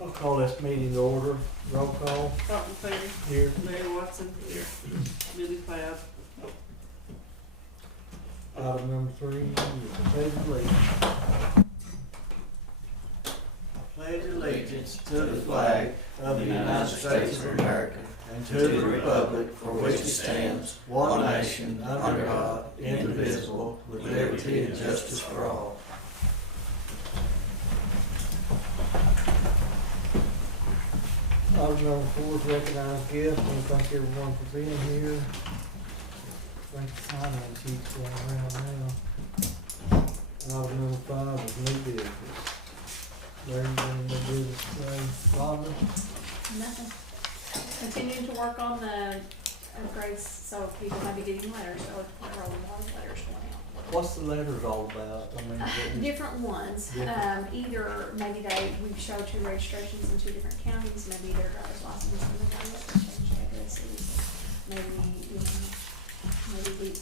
I'll call this meeting to order. Roll call. Dalton Perry. Here. Larry Watson. Here. Billy Cloud. Item number 3 is the pledge of allegiance. I pledge allegiance to the flag of the United States of America and to the republic for which it stands, one nation, under God, indivisible, with liberty and justice for all. Item number 4 is recognized guests. I want to thank everyone for being here. I think the sign-in sheet's going around now. Item number 5 is new business. Larry, any new business today? Rhonda? Nothing. Continuing to work on the upgrades, so people may be getting letters, so there are a lot of letters going out. What's the letters all about? I mean, Different ones. Different. Either maybe we show 2 registrations in 2 different counties, maybe their driver's license and their change addresses. Maybe, maybe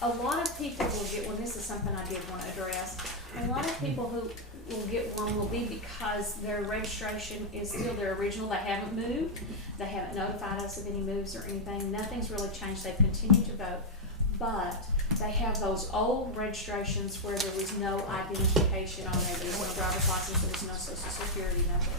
a lot of people will get one. This is something I did want to address. A lot of people who will get one will be because their registration is still their original. They haven't moved. They haven't notified us of any moves or anything. Nothing's really changed. They've continued to vote, but they have those old registrations where there was no identification on there. There was no driver's license. There was no social security number.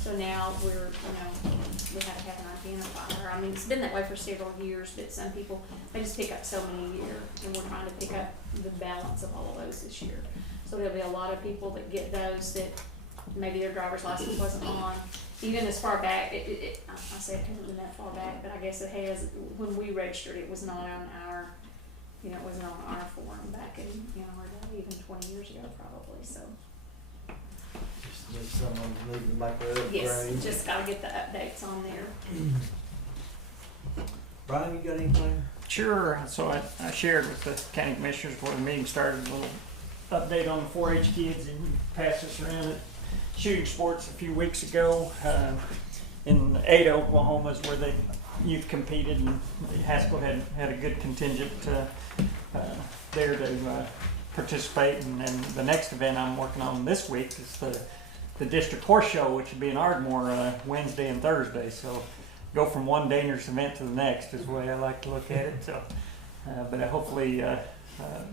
So now we have to have an identifier. I mean, it's been that way for several years, but some people, they just pick up so many a year, and we're trying to pick up the balance of all of those this year. So there'll be a lot of people that get those that maybe their driver's license wasn't on. Even as far back, I say it hasn't been that far back, but I guess it has. When we registered, it was not on our, it wasn't on our form back in our day, even 20 years ago probably. So. just someone needs to make an upgrade. Yes, just gotta get the updates on there. Brian, you got anything? Sure. So I shared with the county commissioners before the meeting started a little update on the 4-H kids, and you passed this around at shooting sports a few weeks ago. In Ada, Oklahoma is where the youth competed, and Haskell had a good contingent there to participate. And then the next event I'm working on this week is the district horse show, which will be in Ardmore Wednesday and Thursday. So go from one dangerous event to the next is the way I like to look at it. So, but hopefully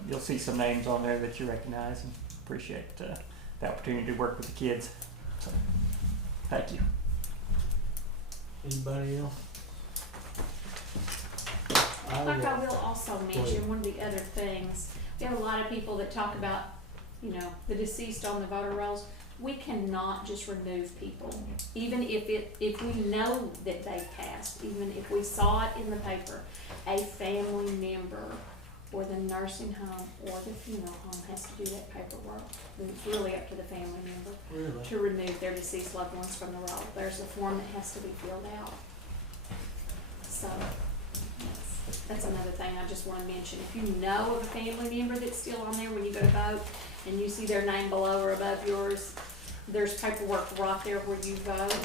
you'll see some names on there that you recognize, and appreciate the opportunity to work with the kids. So, thank you. Anybody else? Like I will also mention, one of the other things, we have a lot of people that talk about, the deceased on the voter rolls. We cannot just remove people, even if we know that they passed, even if we saw it in the paper. A family member or the nursing home or the funeral home has to do that paperwork. It's really up to the family member to remove their deceased loved ones from the roll. There's a form that has to be filled out. So that's another thing I just want to mention. If you know of a family member that's still on there when you go to vote and you see their name below or above yours, there's paperwork right there where you vote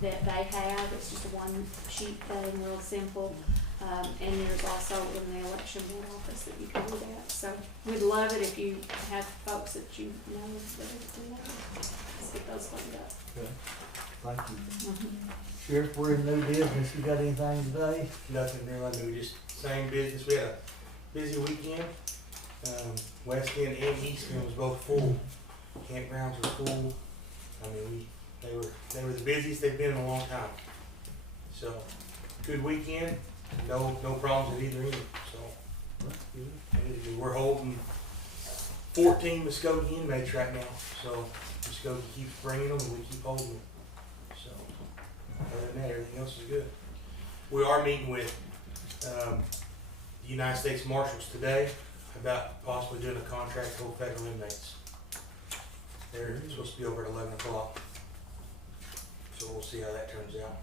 that they have. It's just a one sheet thing, real simple. And there's also in the election board office that you can do that. So we'd love it if you have folks that you know that do that. Let's get those cleaned up. Okay. Thank you. Sheriff, we're in new business. You got anything today? Nothing really new, just same business. We had a busy weekend. West End and East End was both full. Campgrounds were full. I mean, they were the busiest they've been in a long time. So good weekend. No problems at either end. So and we're holding 14 Muskogee inmates right now. So Muskogee keeps bringing them, and we keep holding them. So other than that, everything else is good. We are meeting with the United States Marshals today about possibly doing a contract to hold federal inmates. They're supposed to be over at 11 o'clock. So we'll see how that turns out.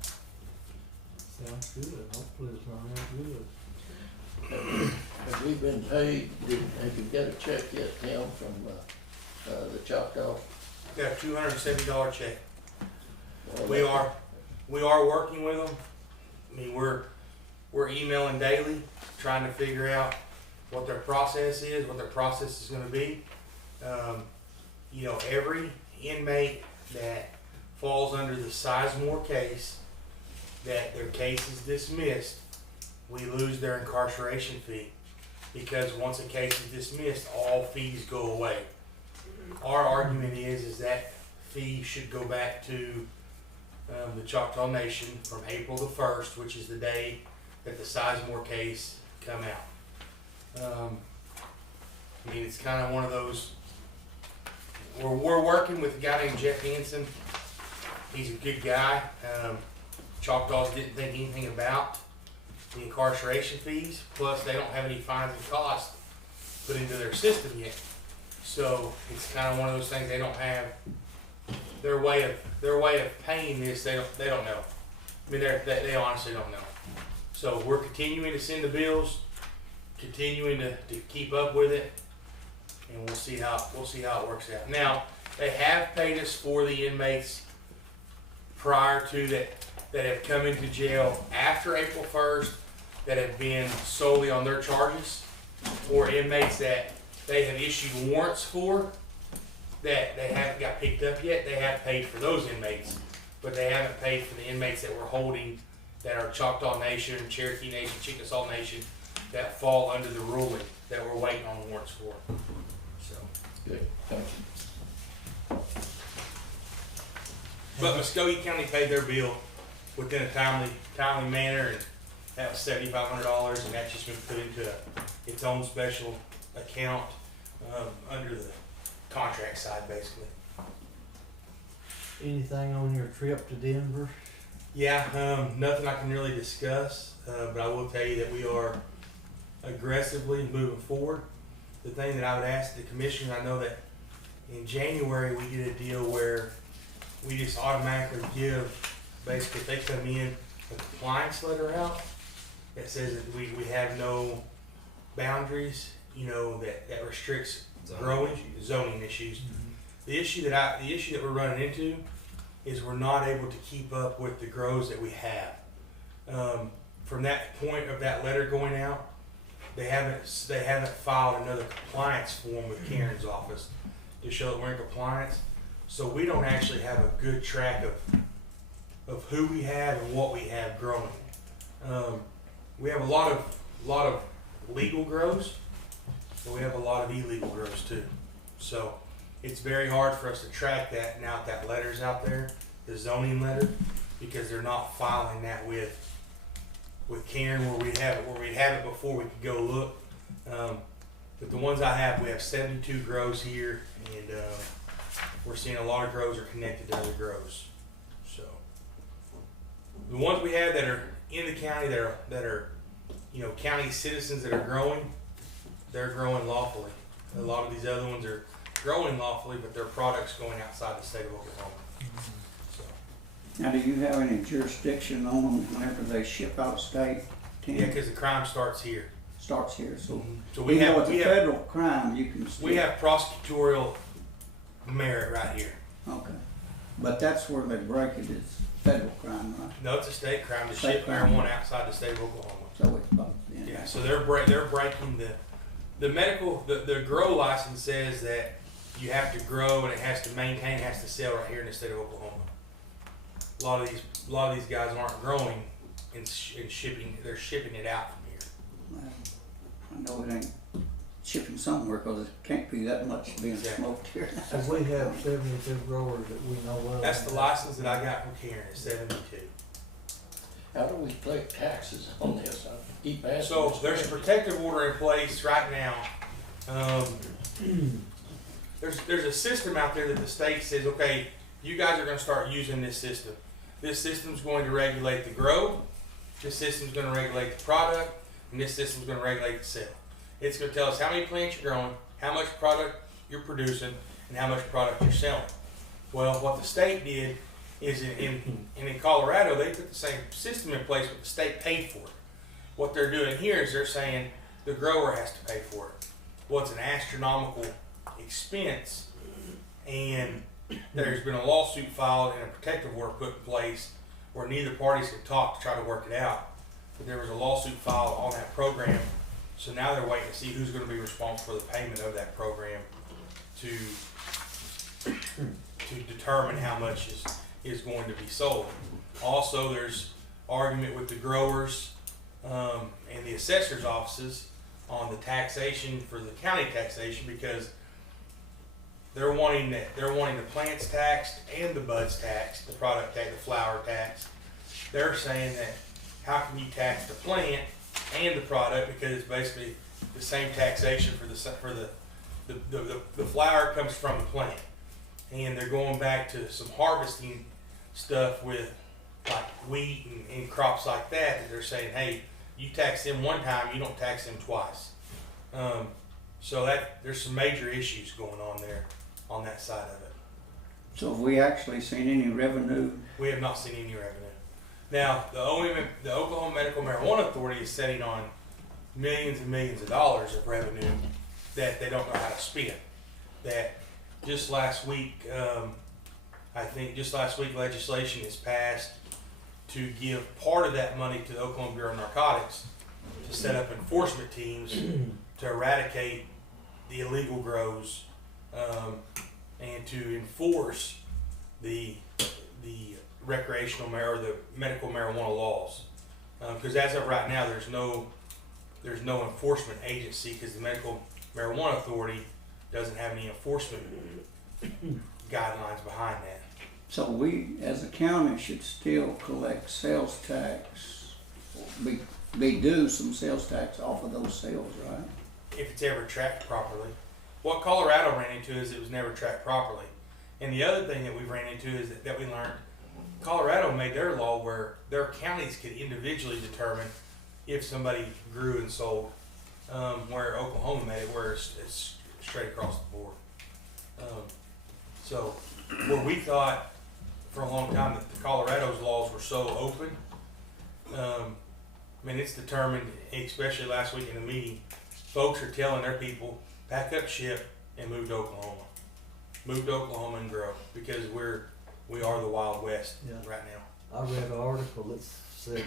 Sounds good. Hopefully it's not that good. Have we been paid? Have you got a check yet, Tim, from the Choctaw? Got a $270 check. Well, We are working with them. I mean, we're emailing daily, trying to figure out what their process is, what their process is going to be. Every inmate that falls under the Sizemore case, that their case is dismissed, we lose their incarceration fee. Because once a case is dismissed, all fees go away. Our argument is that fee should go back to the Choctaw Nation from April the 1st, which is the day that the Sizemore case come out. I mean, it's kind of one of those, we're working with a guy named Jeff Hansen. He's a good guy. Choctaws didn't think anything about the incarceration fees, plus they don't have any fines and costs put into their system yet. So it's kind of one of those things, they don't have their way of paying this. They don't know. I mean, they honestly don't know. So we're continuing to send the bills, continuing to keep up with it, and we'll see how it works out. Now, they have paid us for the inmates prior to that have come into jail after April 1st that have been solely on their charges, or inmates that they have issued warrants for that they haven't got picked up yet. They have paid for those inmates, but they haven't paid for the inmates that we're holding that are Choctaw Nation, Cherokee Nation, Chickasaw Nation, that fall under the ruling that we're waiting on warrants for. So, Good, thank you. but Muskogee County paid their bill within a timely manner, and that was $7,500, and that's just been put into its own special account under the contract side, basically. Anything on your trip to Denver? Yeah, nothing I can really discuss, but I will tell you that we are aggressively moving forward. The thing that I would ask the commissioner, I know that in January we did a deal where we just automatically give, basically if they come in, a compliance letter out that says that we have no boundaries, you know, that restricts zoning issues. The issue that we're running into is we're not able to keep up with the grows that we have. From that point of that letter going out, they haven't filed another compliance form with Karen's office to show that we're in compliance. So we don't actually have a good track of who we have and what we have growing. We have a lot of legal grows, but we have a lot of illegal grows too. So it's very hard for us to track that now that letter's out there, the zoning letter, because they're not filing that with Karen where we'd have it before we could go look. But the ones I have, we have 72 grows here, and we're seeing a lot of grows are connected to other grows. So the ones we have that are in the county that are you know, county citizens that are growing, they're growing lawfully. A lot of these other ones are growing lawfully, but their product's going outside the state of Oklahoma. So, Now, do you have any jurisdiction on them whenever they ship out of state? yeah, because the crime starts here. Starts here, so. So we even have though it's a federal crime, you can still. we have prosecutorial merit right here. Okay, but that's where they break it, is federal crime, right? No, it's a state crime to State ship crime. marijuana outside the state of Oklahoma. So it's both, yeah. Yeah, so they're breaking the medical, the grow license says that you have to grow and it has to maintain, has to sell right here in the state of Oklahoma. A lot of these guys aren't growing and shipping, they're shipping it out from here. Well, I know it ain't shipping somewhere, cause it can't be that much being Exactly. smoked here. So we have 72 growers that we know of. That's the license that I got from Karen, is 72. How do we collect taxes on this? I keep asking. So this there's a question. protective order in place right now. There's a system out there that the state says, okay, you guys are gonna start using this system. This system's going to regulate the grow, this system's gonna regulate the product, and this system's gonna regulate the sale. It's gonna tell us how many plants you're growing, how much product you're producing, and how much product you're selling. Well, what the state did is in Colorado, they put the same system in place, but the state paid for it. What they're doing here is they're saying the grower has to pay for it. Well, it's an astronomical expense, and there's been a lawsuit filed and a protective order put in place where neither parties can talk to try to work it out. But there was a lawsuit filed on that program, so now they're waiting to see who's going to be responsible for the payment of that program to to determine how much is going to be sold. Also, there's argument with the growers and the assessor's offices on the taxation for the county taxation, because they're wanting the plants taxed and the buds taxed, the product tax, the flower tax. They're saying that how can you tax the plant and the product, because it's basically the same taxation for the flower comes from the plant, and they're going back to some harvesting stuff with like wheat and crops like that. That they're saying, hey, you tax them one time, you don't tax them twice. So that there's some major issues going on there on that side of it. So have we actually seen any revenue? We have not seen any revenue. Now, the Oklahoma Medical Marijuana Authority is sitting on millions and millions of dollars of revenue that they don't know how to spend. That just last week, I think just last week, legislation is passed to give part of that money to the Oklahoma Bureau of Narcotics to set up enforcement teams to eradicate the illegal grows and to enforce the recreational or the medical marijuana laws. Because as of right now, there's no enforcement agency, because the Medical Marijuana Authority doesn't have any enforcement guidelines behind that. So we, as a county, should still collect sales tax, be due some sales tax off of those sales, right? If it's ever tracked properly. What Colorado ran into is it was never tracked properly. And the other thing that we ran into is that we learned Colorado made their law where their counties could individually determine if somebody grew and sold, where Oklahoma made it where it's straight across the board. So where we thought for a long time that the Colorado's laws were so open, I mean, it's determined, especially last week in the meeting, folks are telling their people, pack up ship and move to Oklahoma. Move to Oklahoma and grow, because we are the Wild West right now. I read an article that said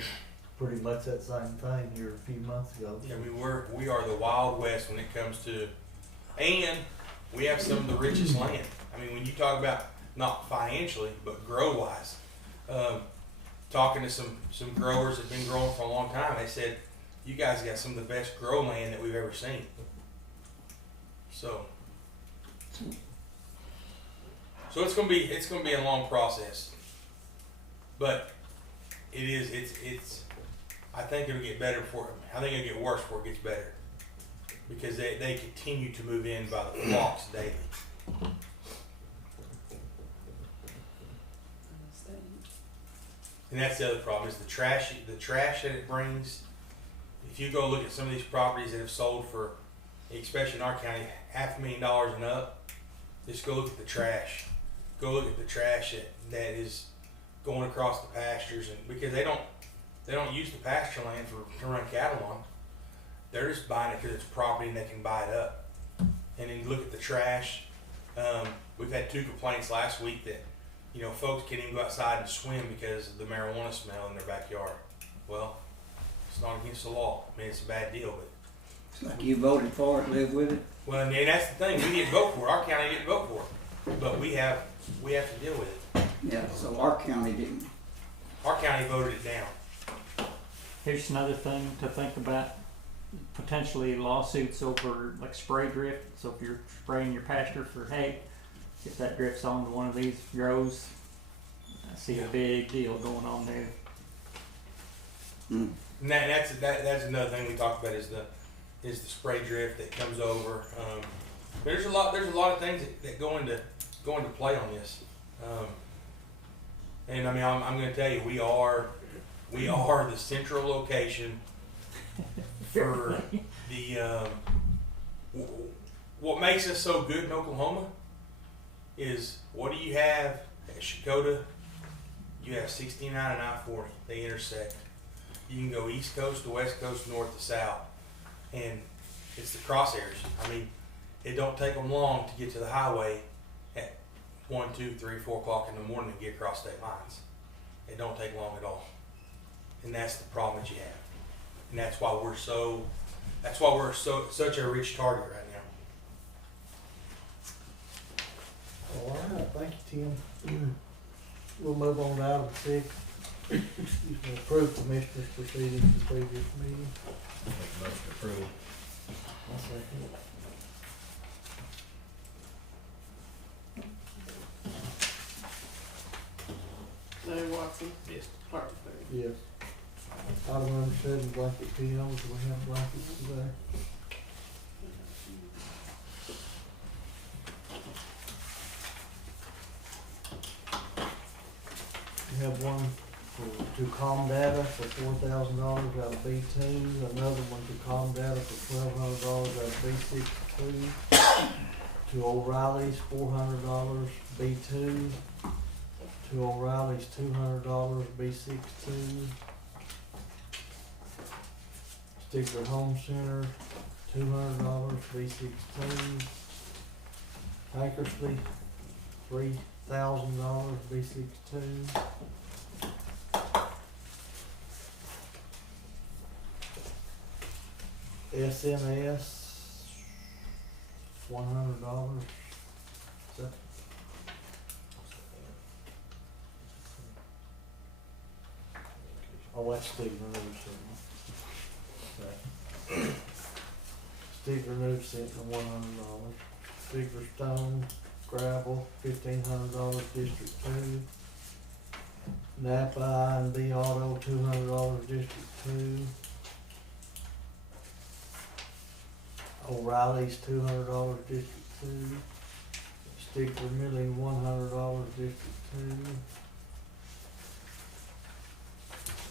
pretty much that same thing here a few months ago. Yeah, we are the Wild West when it comes to, and we have some of the richest land. I mean, when you talk about not financially, but grow wise, talking to some growers that have been growing for a long time, they said, you guys got some of the best grow land that we've ever seen. So it's gonna be a long process, but it's I think it'll get better I think it'll get worse before it gets better, because they continue to move in by the flocks daily. And that's the other problem, is the trash that it brings. If you go look at some of these properties that have sold for, especially in our county, $500,000 and up, just go look at the trash. Go look at the trash that is going across the pastures, and because they don't use the pasture land to run cattle on. They're just buying it because it's property and they can buy it up. And then you look at the trash. We've had 2 complaints last week that, folks can't even go outside and swim because of the marijuana smell in their backyard. Well, it's not against the law. I mean, it's a bad deal, but It's like you voted for it, live with it. well, and that's the thing. We didn't vote for it. Our county didn't vote for it, but we have to deal with it. Yeah, so our county didn't. Our county voted it down. Here's another thing to think about, potentially lawsuits over like spray drift. So if you're spraying your pasture for hay, if that drifts onto one of these grows, I see a big deal going on there. Mm. And that's another thing we talked about is the spray drift that comes over. There's a lot of things that go into play on this. And I mean, I'm going to tell you, we are the central location for the what makes us so good in Oklahoma is, what do you have at Shakota? You have 69 and I-40. They intersect. You can go east coast to west coast, north to south, and it's the crosshairs. I mean, it don't take them long to get to the highway at 1, 2, 3, 4 o'clock in the morning and get across state lines. It don't take long at all, and that's the problem that you have, and that's why we're such a rich target right All right, thank you, Tim. We'll move on to item 6. Excuse me, approve commissioners proceedings in previous meeting. Make a motion to approve. I'll second it. Larry Watson, Yes. Clark McLeary. Yes. Item number 7, blanket POs. Do we have blankets today? We have one to Com Data for $4,000 out of B2, another one to Com Data for $1,200 out of B62, to O'Reilly's $400 B2, to O'Reilly's $200 B62, Stigler Home Center $200 B16, Tankersley $3,000 B62. SMS $100. Is that? Oh, that's Stigler News Center. Stigler News Center $100. Stigler Stone Gravel $1,500 District 2. Napa I&B Auto $200 District 2. O'Reilly's $200 District 2. Stigler Milling $100 District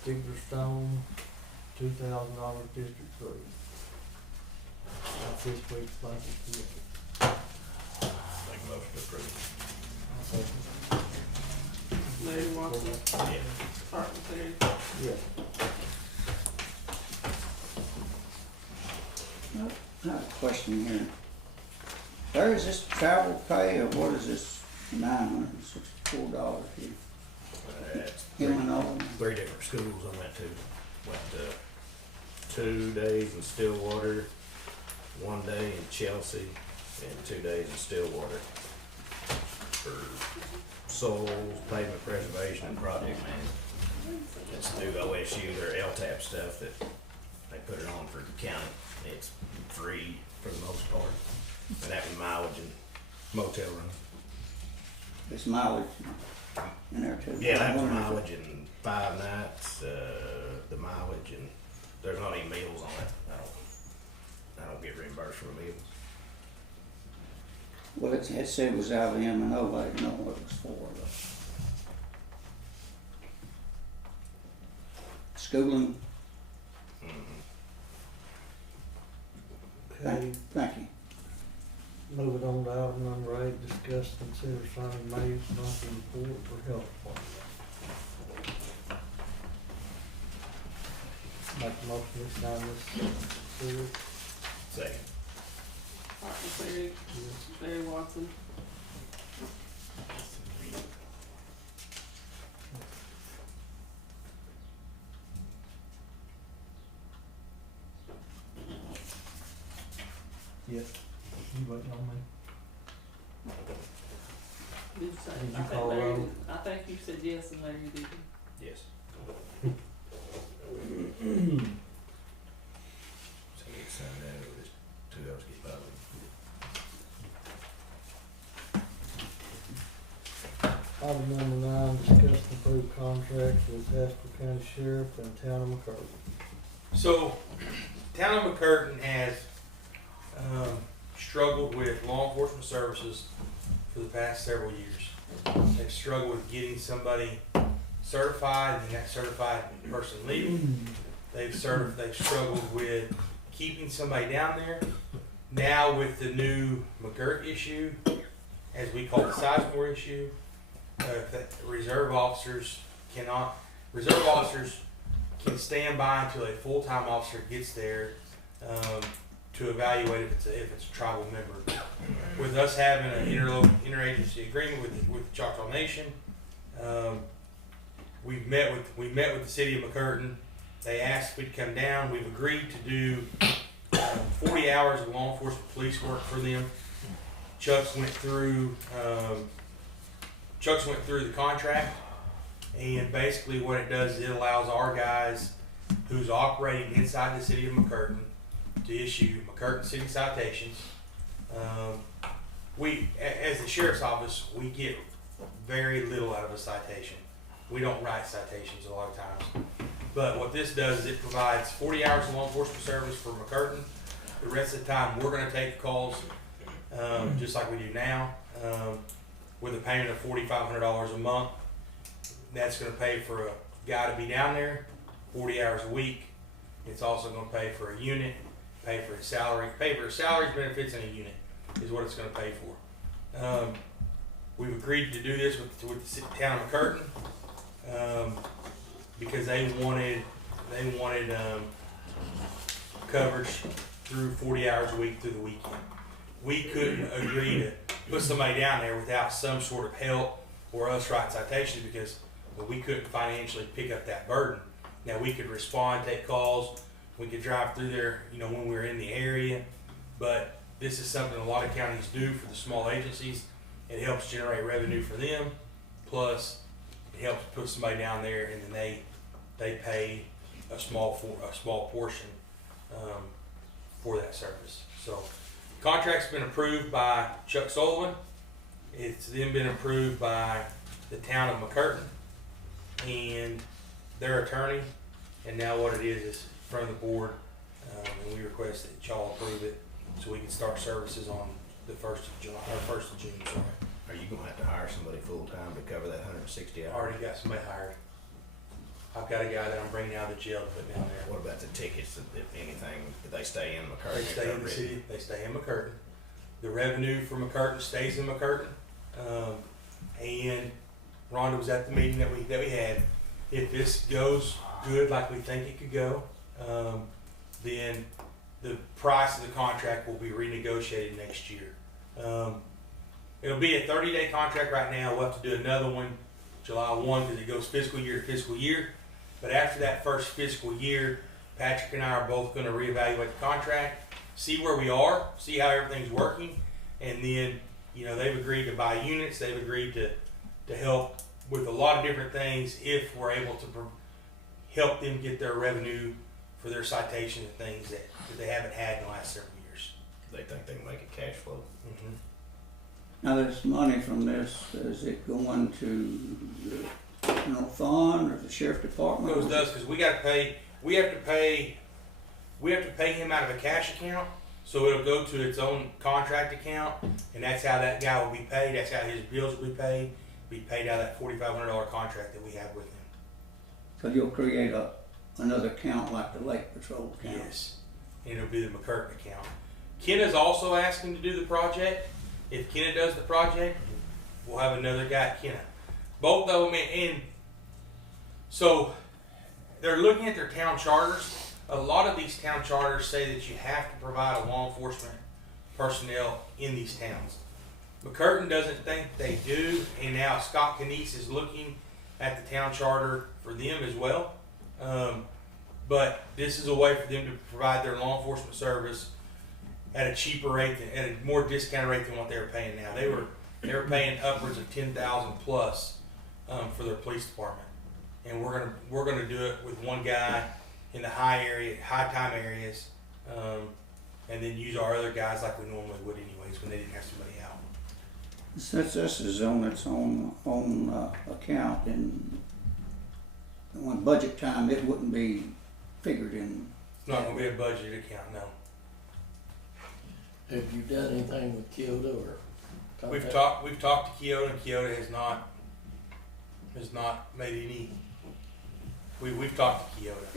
2. Stigler Stone $2,000 District 3. That's this week's budget. Make a motion to approve. Larry Watson, Yeah. Clark McLeary. Yeah. I have a question here. Where is this travel pay, or what is this $964 here? That's Him and all of them? 3 different schools I went to. Went 2 days in Stillwater, 1 day in Chelsea, and 2 days in Stillwater for soils, pavement preservation, and project management. It's through OSU, their LTAP stuff that they put it on for the county. It's free for the most part, and that was mileage and motel room. This mileage in there too? Yeah, that was mileage and 5 nights, the mileage, and there's not any meals on it. I don't get reimbursed for meals. Well, it said it was out of the M&O, I didn't know what it was for, though. Schooling, Okay, thank you. moving on to item number 8, discuss, consider signing May's monthly report for health department. Make a motion to sign this. Second. Clark McLeary, Larry Watson. Yes. You waiting on me? Did you say? Did you I think call Larry roll? did. I think you said yes and Larry did. Yes. So I need to sign that, or just 2 hours get by with. Item number 9, discuss and approve contracts with Haskell County Sheriff and Town of McCurtain. So, Town of McCurtain has struggled with law enforcement services for the past several years. They've struggled with getting somebody certified and that certified person leaving. They've struggled with keeping somebody down there. Now with the new McGirt issue, as we call the Sizemore issue, that reserve officers can stand by until a full-time officer gets there to evaluate if it's a tribal member. With us having an interagency agreement with the Choctaw Nation, we've met with the city of McCurtain. They asked if we'd come down. We've agreed to do 40 hours of law enforcement police work for them Chuck's went through the contract, and basically what it does is it allows our guys who's operating inside the city of McCurtain to issue McCurtain city citations. As the sheriff's office, we get very little out of a citation. We don't write citations a lot of times. But what this does is it provides 40 hours of law enforcement service for McCurtain. The rest of the time, we're going to take the calls just like we do now, with a payment of $4,500 a month. That's going to pay for a guy to be down there 40 hours a week. It's also going to pay for a unit, pay for his salary, benefits, and a unit is what it's going to pay for. We've agreed to do this with the town of McCurtain because they wanted coverage through 40 hours a week through the weekend. We couldn't agree to put somebody down there without some sort of help or us writing citations because we couldn't financially pick up that burden. Now we could respond, take calls, we could drive through there, when we were in the area, but this is something a lot of counties do for the small agencies. It helps generate revenue for them, plus it helps put somebody down there, and then they pay a small portion for that service. So, contract's been approved by Chuck Sullivan. It's then been approved by the town of McCurtain and their attorney. And now what it is in front of the board, and we request that y'all approve it so we can start services on the 1st of July or 1st of June. Sorry. Are you gonna have to hire somebody full-time to cover that 160 hours? Already got somebody hired. I've got a guy that I'm bringing out of the jail to put down there. What about the tickets, if anything, do they stay in McCurtain? They stay in the city. They stay in McCurtain. The revenue for McCurtain stays in McCurtain. And Rhonda was at the meeting that we had. If this goes good like we think it could go, then the price of the contract will be renegotiated next year. It'll be a 30-day contract right now. We'll have to do another one July 1 because it goes fiscal year to fiscal year. But after that first fiscal year, Patrick and I are both going to reevaluate the contract, see where we are, see how everything's working, and then, they've agreed to buy units. They've agreed to help with a lot of different things if we're able to help them get their revenue for their citations and things that they haven't had in the last several years. They think they can make it cash flow. Mm-hmm. Now, this money from this, is it going to the general fund or the sheriff department? Goes does because we have to pay him out of a cash account, so it'll go to its own contract account, and that's how that guy will be paid. That's how his bills will be paid out of that $4,500 contract that we have with him. So you'll create another account like the Lake Patrol account? Yes, and it'll be the McCurtain account. Kenna's also asking to do the project. If Kenna does the project, we'll have another guy at Kenna. Both of them, and so they're looking at their town charters. A lot of these town charters say that you have to provide a law enforcement personnel in these towns. McCurtain doesn't think they do, and now Scott Canese is looking at the town charter for them as well. But this is a way for them to provide their law enforcement service at a cheaper rate, at a more discounted rate than what they were paying now. They were paying upwards of $10,000 plus for their police department, and we're gonna do it with one guy in the high time areas, and then use our other guys like we normally would anyways when they didn't have somebody out. Since this is on its own account and on budget time, it wouldn't be figured in. It's not gonna be a budgeted account, no. Have you done anything with Kyoto or? We've talked to Kyoto, and Kyoto has not made any. We've talked to Kyoto.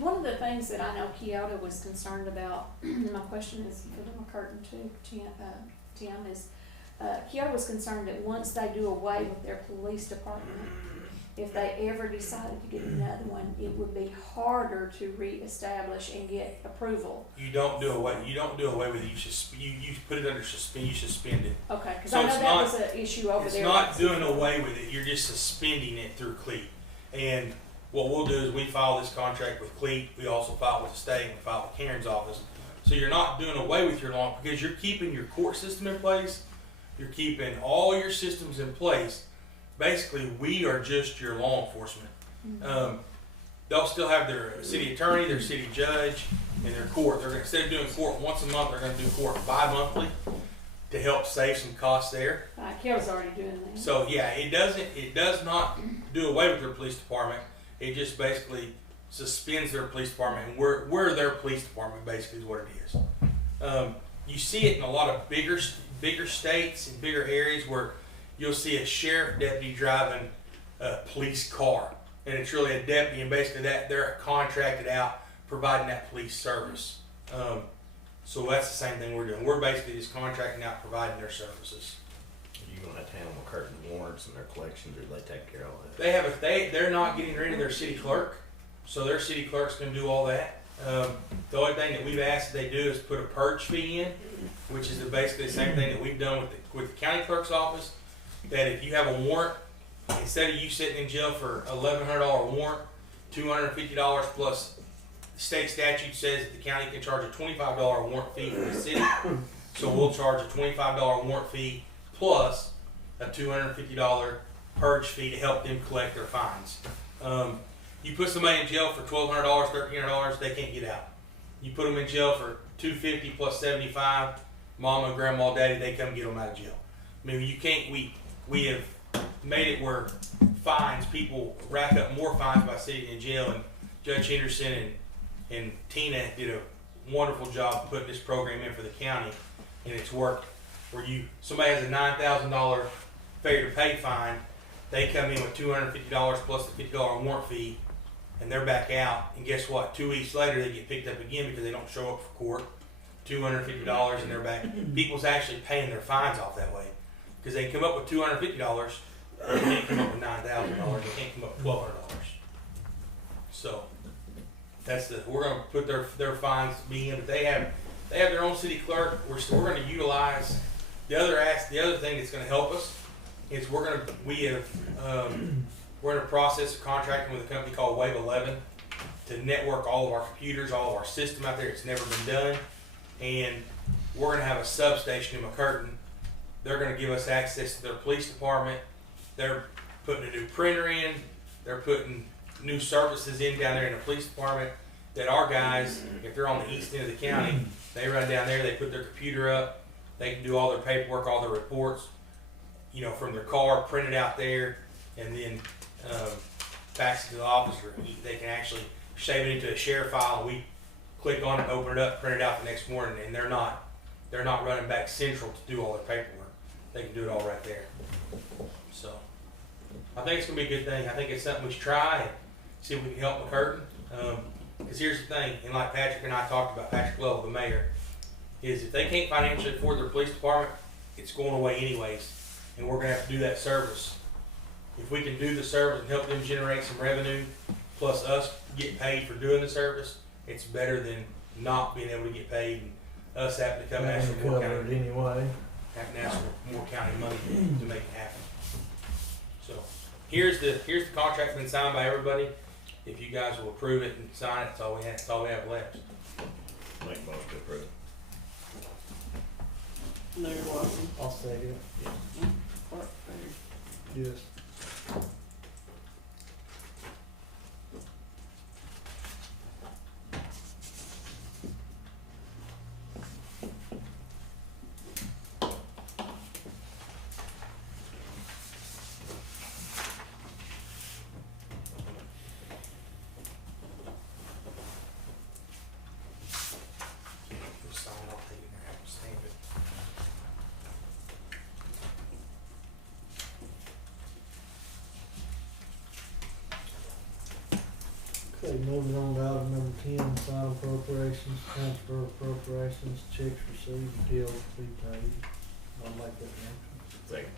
One of the things that I know Kyoto was concerned about, my question is for the McCurtain too, Tim, is Kyoto was concerned that once they do away with their police department, if they ever decided to get another one, it would be harder to reestablish and get approval. You don't do away with it. You put it under suspend. You suspend it. Okay, because So I know it's that not- was an issue over It's there. not doing away with it. You're just suspending it through CLEAT. And what we'll do is we file this contract with CLEAT. We also file with the state. We file with Karen's office. So you're not doing away with your law because you're keeping your court system in place. You're keeping all your systems in place. Basically, we are just your law enforcement. They'll still have their city attorney, their city judge, and their court. They're gonna, instead of doing court once a month, they're going to do court bi-monthly to help save some costs there. Kel's already doing that. So yeah, it does not do away with their police department. It just basically suspends their police department, and we're their police department. Basically, is what it is. You see it in a lot of bigger states and bigger areas where you'll see a sheriff deputy driving a police car, and it's really a deputy, and basically that they're contracted out providing that police service. So that's the same thing we're doing. We're basically just contracting out providing their services. Are you gonna have to handle McCurtain warrants and their collections, or do they take care of all that? They have they're not getting rid of their city clerk, so their city clerk's gonna do all that. The only thing that we've asked that they do is put a purge fee in, which is basically the same thing that we've done with the county clerk's office. That if you have a warrant, instead of you sitting in jail for $1,100 warrant, $250 plus state statute says that the county can charge a $25 warrant fee for the city. So we'll charge a $25 warrant fee plus a $250 purge fee to help them collect their fines. You put somebody in jail for $1,200, $1,300, they can't get out. You put them in jail for $250 plus $75, mama, grandma, daddy, they come get them out of jail. I mean, you can't. We have made it where fines, people rack up more fines by sitting in jail, and Judge Henderson and Tina did a wonderful job putting this program in for the county, and it's worked. Where somebody has a $9,000 failure to pay fine, they come in with $250 plus the $50 warrant fee, and they're back out. And guess what? 2 weeks later, they get picked up again because they don't show up for court. $250, and they're back. People's actually paying their fines off that way because they come up with $250. They can't come up with $9,000. They can't come up with $1,200. So we're going to put their fines in, but they have their own city clerk. We're going to utilize the other thing that's going to help us is we're in a process of contracting with a company called Wave 11 to network all of our computers, all of our system out there. It's never been done, and we're going to have a substation in McCurtain. They're going to give us access to their police department. They're putting a new printer in. They're putting new services in down there in the police department that our guys, if they're on the east end of the county, they run down there, they put their computer up, they can do all their paperwork, all their reports, from their car, print it out there, and then fax it to the office, or they can actually shave it into a share file, and we click on it, open it up, print it out the next morning, and they're not running back central to do all their paperwork. They can do it all right there. So I think it's gonna be a good thing. I think it's something we should try and see if we can help McCurtain. Because here's the thing, and like Patrick and I talked about, Patrick Lovell, the mayor, is if they can't financially afford their police department, it's going away anyways, and we're gonna have to do that service. If we can do the service and help them generate some revenue, plus us get paid for doing the service, it's better than not being able to get paid and us having to come ask for more county. Anyway. Having to ask for more county money to make it happen. So here's the contract been signed by everybody. If you guys will approve it and sign it, that's all we have. That's all we have left. Make a motion to approve. Larry Watson, I'll second it. Clark Perry. Yes. Sign it, I'll take it and have to stamp it. Okay, moving on to item number 10, sign appropriations, transfer appropriations, checks received, bills to be paid. I'll make that motion. Second.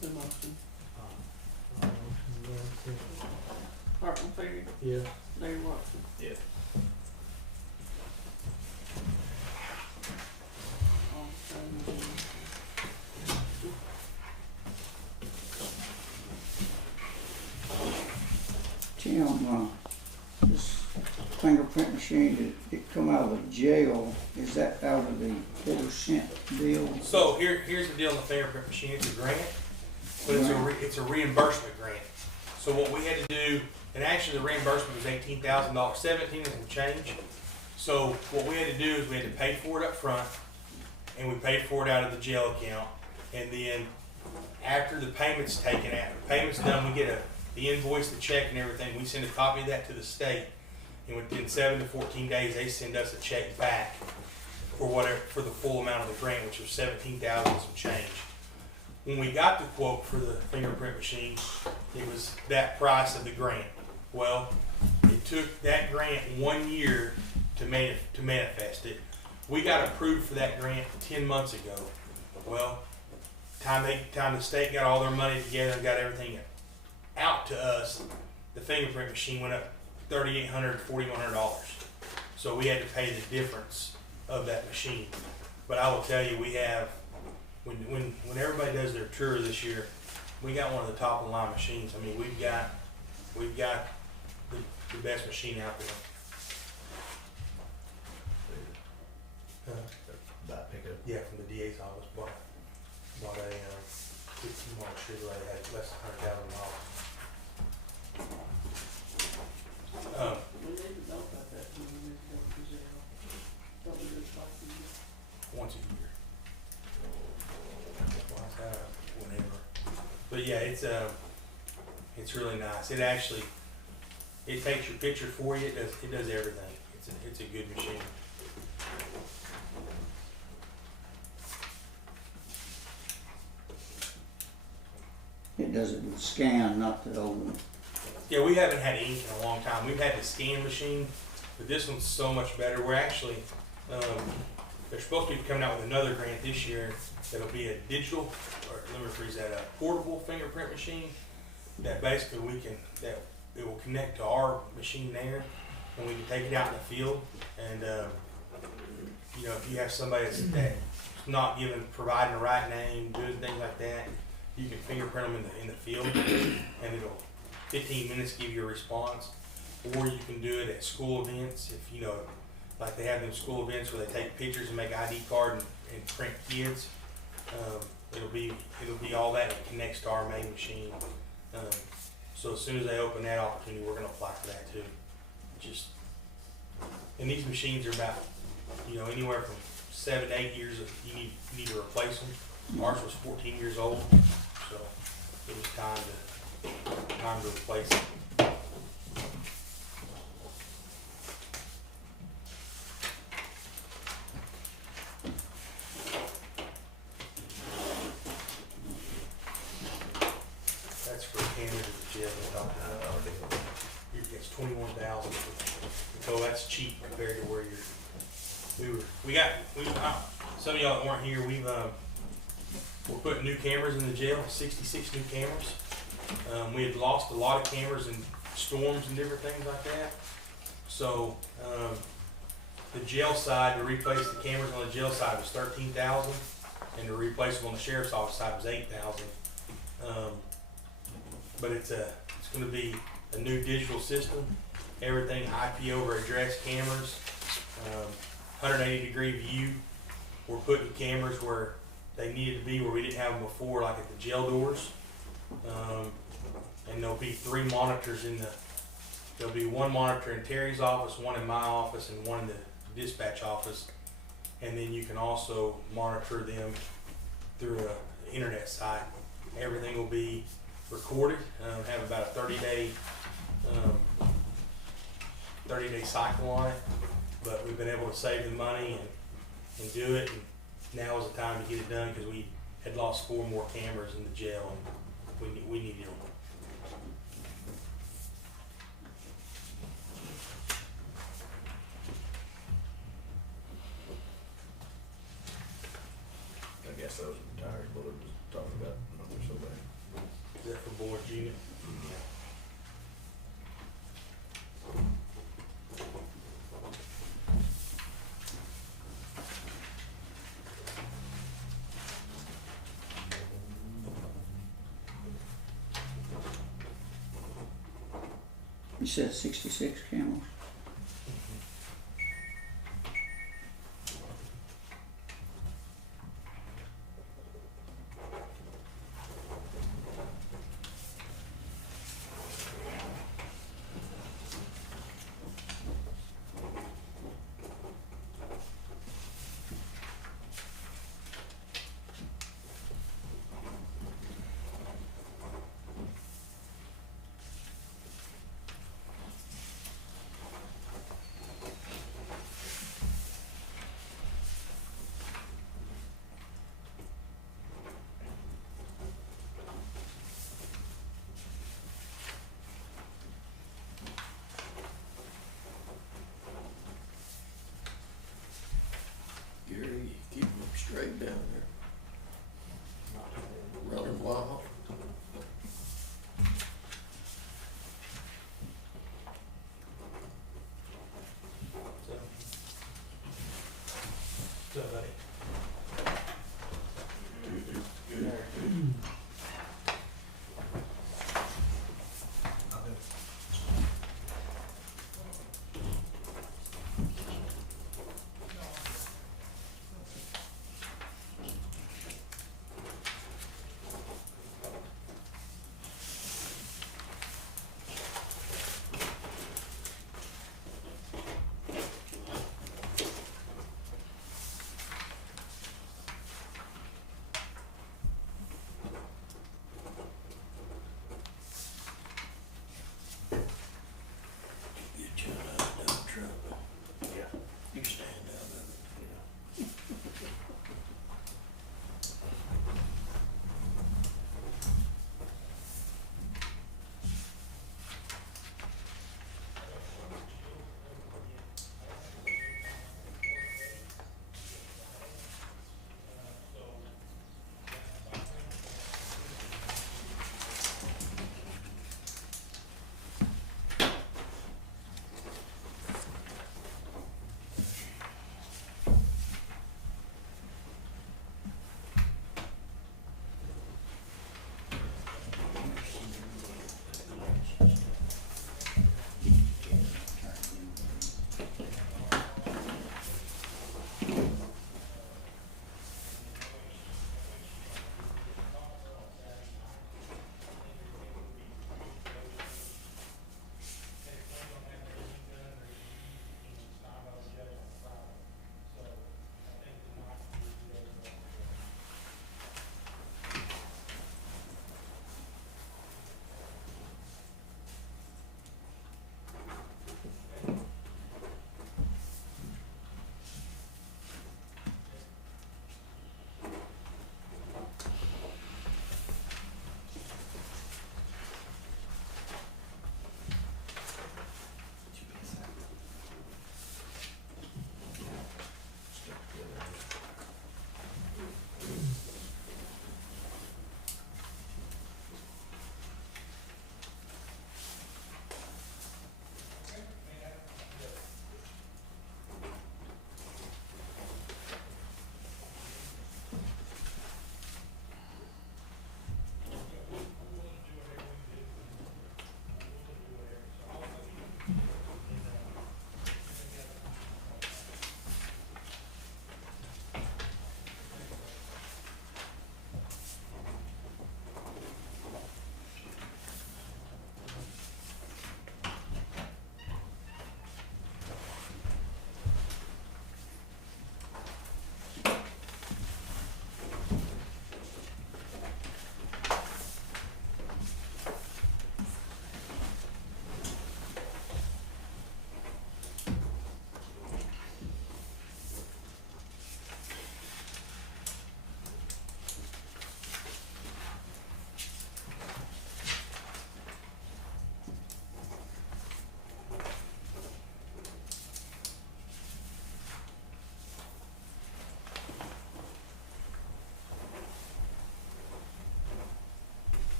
The motion. Motion, Lawson. Hartman Ferry, Yes. Larry Watson. Yes. All the same. fingerprint machine, it come out of the jail, is that out of the $0.25 deal? So here's the deal on the fingerprint machine. It's a grant, but it's a reimbursement grant. So what we had to do, and actually the reimbursement was $18,000, 17 and some change. So what we had to do is we had to pay for it up front, and we paid for it out of the jail account. And then after the payment's taken out, the payment's done, we get the invoice, the check, and everything. We send a copy of that to the state, and within 7 to 14 days, they send us a check back for the full amount of the grant, which was $17,000 and some change. When we got the quote for the fingerprint machine, it was that price of the grant. Well, it took that grant 1 year to manifest it. We got approved for that grant 10 months ago. Well, time the state got all their money together and got everything out to us, the fingerprint machine went up $3,800 to $4,100. So we had to pay the difference of that machine. But I will tell you, we have, when everybody does their tour this year, we got one of the top of the line machines. I mean, we've got the best machine out there. That pickup. Yeah, from the DA's office. Bought a 15 model Chevrolet that had less than $100,000. We need to know about that when we need to go to jail. Don't we just like to do? Once a year. Twice out, whenever. But yeah, it's really nice. It takes your picture for you. It does everything. It's a good machine. It does it with scan, not the old one. Yeah, we haven't had ink in a long time. We've had the scan machine, but this one's so much better. We're actually, they're supposed to be coming out with another grant this year that'll be a digital, or let me rephrase that, a portable fingerprint machine that basically it will connect to our machine there, and we can take it out in the field. And if you have somebody that's not providing the right name, doing things like that, you can fingerprint them in the field, and it'll 15 minutes give you a response. Or you can do it at school events, if like they have them school events where they take pictures and make ID card and print kids. It'll be all that. It connects to our main machine. So as soon as they open that opportunity, we're going to apply for that too. And these machines are about anywhere from 7 to 8 years. You need to replace them. Ours was 14 years old, so it was time to replace it. That's for Canada to the jail. It's $21,000. So that's cheap compared to where some of y'all that weren't here. We're putting new cameras in the jail, 66 new cameras. We had lost a lot of cameras in storms and different things like that. So the jail side, to replace the cameras on the jail side was $13,000, and to replace them on the sheriff's office side was $8,000. But it's going to be a new digital system. Everything IP over address cameras, 180-degree view. We're putting cameras where they needed to be, where we didn't have them before, like at the jail doors. And there'll be 3 monitors there'll be 1 monitor in Terry's office, 1 in my office, and 1 in the dispatch office. And then you can also monitor them through an internet site. Everything will be recorded, have about a 30-day cycle on it. But we've been able to save the money and do it. And now is the time to get it done because we had lost 4 more cameras in the jail, and we needed them. I guess those retired bullets was talking about numbers so bad. Is that for board unit? You said 66 cameras? Gary, you keep them straight down there. Running wild. So, buddy. Get you out of dump truck. Yeah. You stand out of it.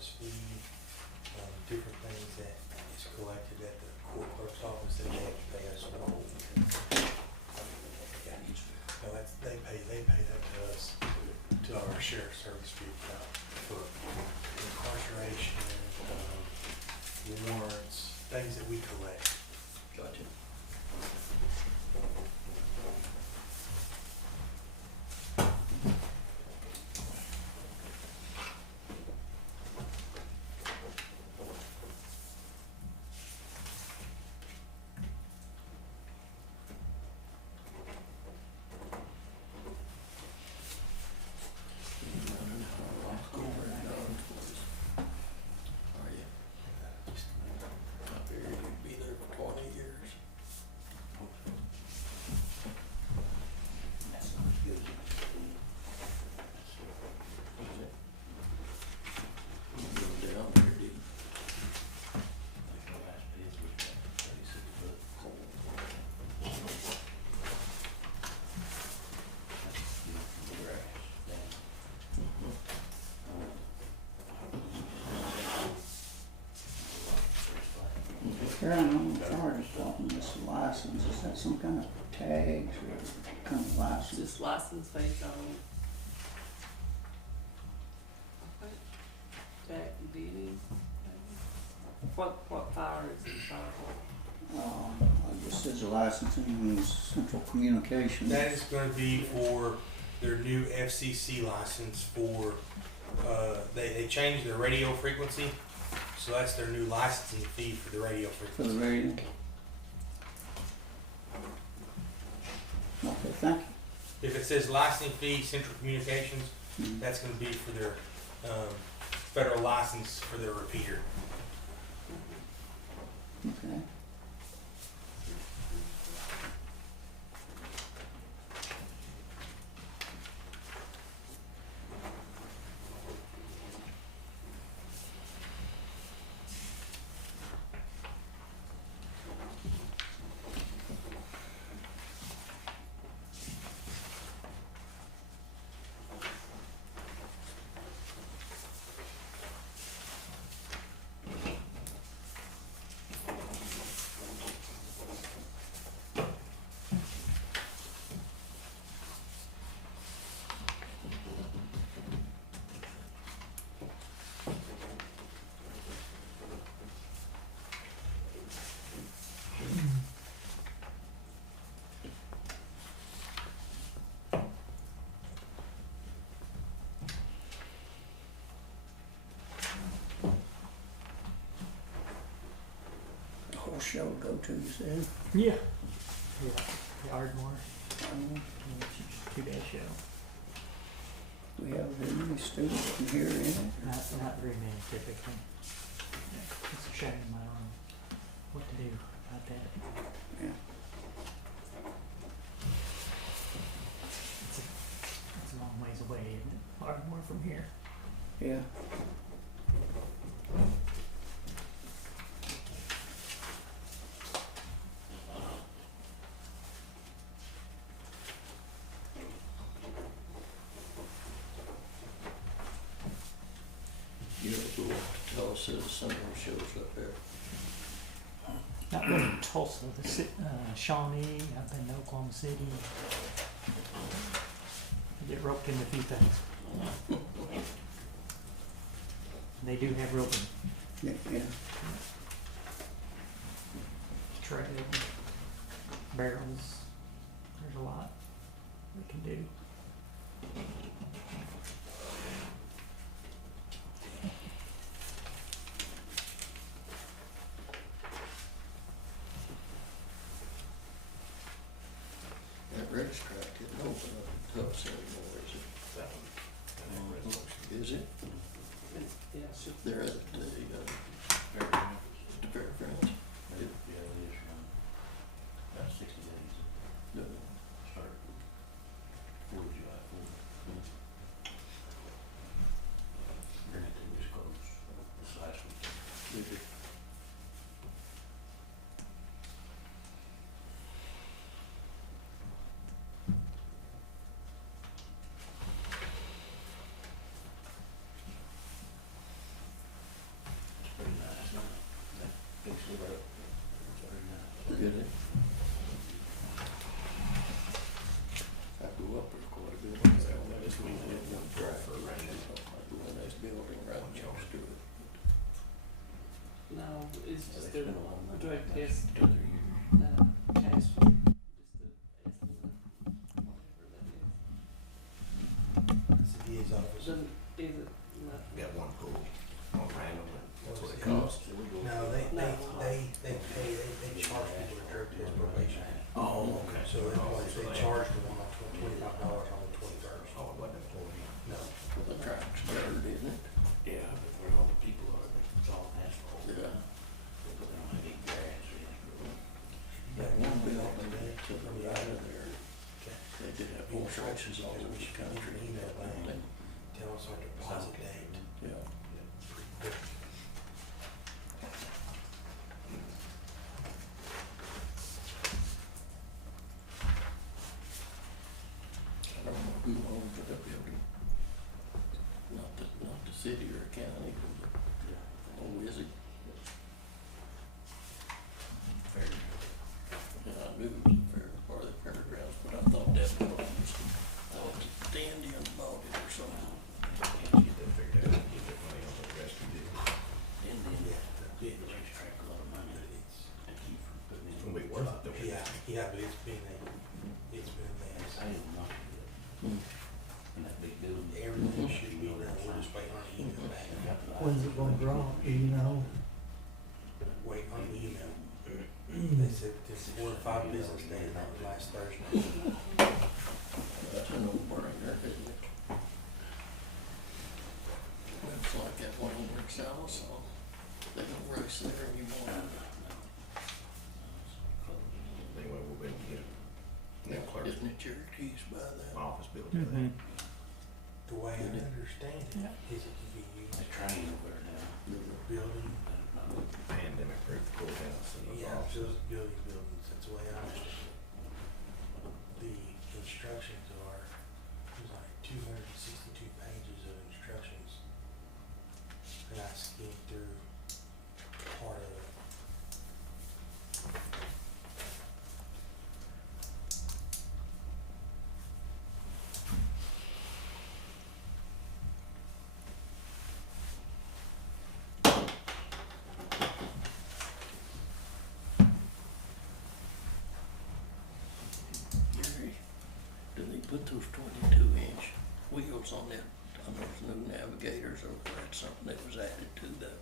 speed, different things that is collected at the court clerk's office that they have to pay us for. No, that's, they pay that to us, to our sheriff's service fee account for incarceration, warrants, things that we collect. Gotcha. Sharon, I'm sorry, just talking this license, is that some kind of tags or kind of license? Just license based on. Jack, do you need? What fire is it, fire? I guess there's a licensing in Central Communications. That is gonna be for their new FCC license for, they changed their radio frequency, so that's their new licensing fee for the radio For frequency. the radio. Okay, thank you. If it says licensing fee, Central Communications, Mhm. that's gonna be for their, federal license for their repeater. Okay. Horse show to go to, you said? Yeah. Yeah, the Ardmore, 2-day show. We have very many students from here in it. Not very many typically. It's a shame, I don't know what to do about that. Yeah. It's a long ways away, isn't it? Ardmore from here. Yeah. You know, go to Tulsa, some of them shows up there. Not really Tulsa, Shawnee, I've been to Oklahoma City. I get roped into a few things. They do have roping, Yeah, yeah. tread, barrels, there's a lot they can do. That racetrack didn't open up in Tulsa anymore, is it? That one. Is it? Yeah, so They're at the fairgrounds. About 60 days. No. Start 4th of July, 4th. Everything was closed this last week. It's pretty nice, huh? That fixed it up. It's pretty nice. Did it? I go up there quite a bit. This week, I didn't want to drive for rain. I go in this building right next to it. no, it's just It's their been a long night. drug test, Till they're here. cash, just the estimate, whatever that is. It's the DA's office. Doesn't, is it, not, Got one pool on random, that's what it No. costs. So we go. No, they charge people to drug test probation. Oh, okay. So they charge the one on $25 on the 21st. Oh, it wasn't employee. No. Well, the track's better, didn't it? Yeah, but where all the people are, it's all asphalt. Yeah. They don't have any grass or anything. That one building to the right of there, they did have horse races all over the country. Email That thing. thing. Tell us our deposit date. Yeah. Quick. I don't know who owns the building. Not the city or county, but, oh, is it? but it's been a mess. I didn't know that. And that big building. Everything should be done, we're just waiting on the email back. When's it gonna drop, do you know? Waiting on the email. They said it's 4 to 5 business days, that was last Thursday. That's an old brainer, isn't it? It's like that one over in Sallisaw. They don't race there anymore. Anyway, we'll be able to get Now, isn't it Cherokee's by that? an office building there. The way I understand it, is it can be used They train over there now. for building, Pandemic proof courthouse and those yeah, offices. just buildings, that's the way I understand it. The instructions are, there's like 262 pages of instructions. And I skimmed through part of it. Gary, do they put those 22-inch wheels on that, on those new Navigators, or was that something that was added to that?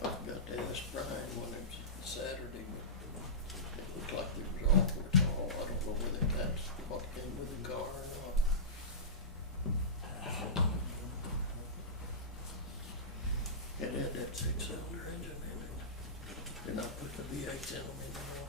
I forgot to ask Brian when it was Saturday, but it looked like they was awful tall. I don't know whether that's what came with the car or not. It had that 6-cylinder engine in it. They're not putting the V8s in them anymore.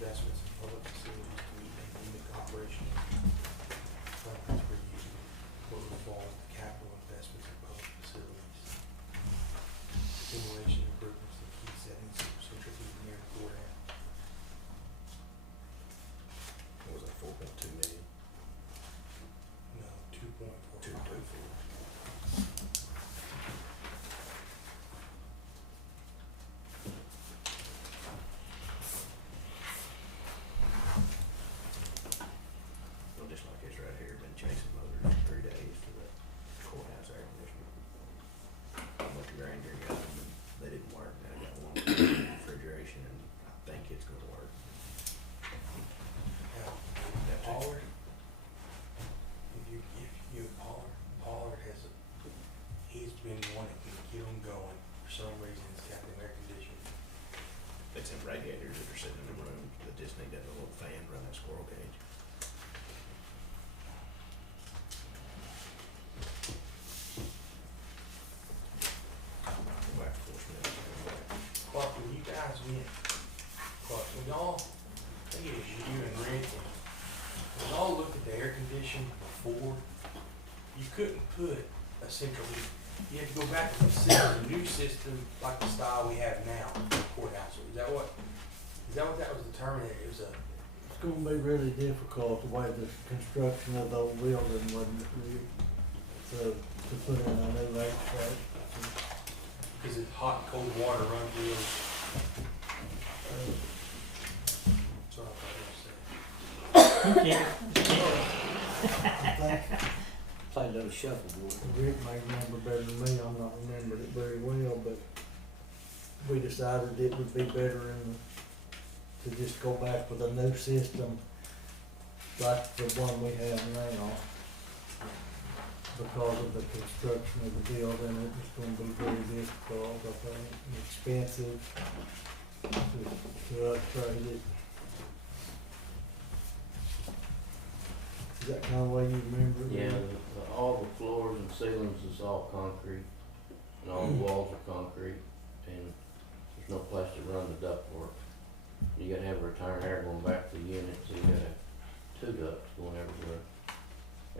investments in public facilities to meet pandemic operational funds for using what would fall with capital investments in public facilities. Demolition improvements and key settings of central heating near the courthouse. What was that, 4.2 million? No, 2.4. 2.4. Well, just like this right here, been chasing motors for 3 days to the courthouse air conditioner. I went to Granger and got them, and they didn't work. Now I got one with refrigeration, and I think it's gonna work. Now, That takes- Pollard, if you Pollard has he's been wanting to get them going. For some reason, it's got them air conditioned. It's in radiators that are sitting in the room that just need that little fan run that squirrel cage. Go back to 4 minutes. Clark, when you guys went, Clark, when y'all, I think it was you and Rick, when y'all looked at the air conditioning before, you couldn't put a central heat. You had to go back and consider the new system like the style we have now in the courthouse. Is that what that was determined? It was a, It's gonna be really difficult the way the construction of the old building wasn't, to put in a new HVAC. because it's hot and cold water run through them. That's what I thought you I think Play those shuffleboard. Rick may remember better than me, I'm not remembering it very well, but we decided it would be better to just go back with a new system like the one we have now. Because of the construction of the building, it was gonna be very difficult, I think, and expensive to upgrade it. Is that kinda the way you remember it? Yeah, all the floors and ceilings is all concrete, and all the walls are concrete, and there's no place to run the ductwork. You gotta have return air going back to the unit, so you gotta have 2 ducts going everywhere.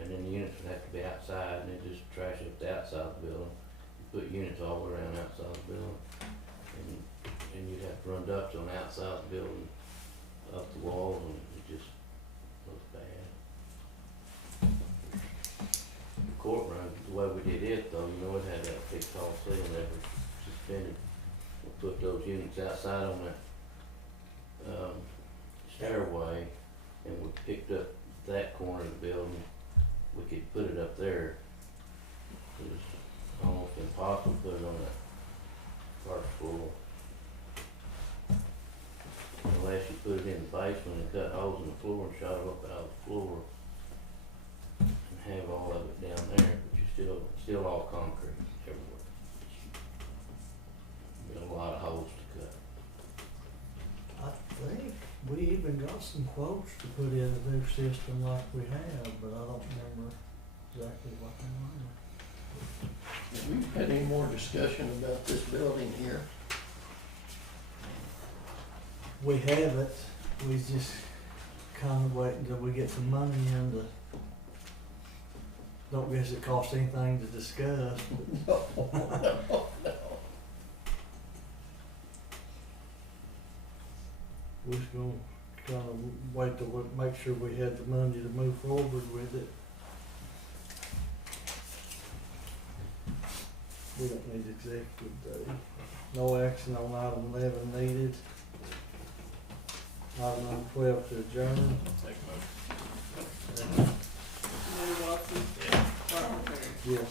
And then the units would have to be outside, and it just trash up the outside of the building. You put units all around outside the building, and you'd have to run ducts on the outside of the building, up the walls, and it just looks bad. The courtroom, the way we did it though, you know, it had that big tall ceiling that was suspended. We put those units outside on that, stairway, and we picked up that corner of the building. We could put it up there. It was almost impossible to put it on that first floor. Unless you put it in the basement and cut holes in the floor and shot it up out of the floor and have all of it down there, but you still all concrete everywhere. Got a lot of holes to cut. I think we even got some quotes to put in a new system like we have, but I don't remember exactly what they were. Have we had any more discussion about this building here? We haven't, we just kinda waiting till we get some money in to, don't guess it costs anything to discuss, but No. we're just gonna kinda wait till we make sure we had the money to move forward with it. We don't need executive day. No action on item 11 needed. Item number 12 to adjourn. Take a motion. Mary Watson, Yeah. Robert Perry. Yes.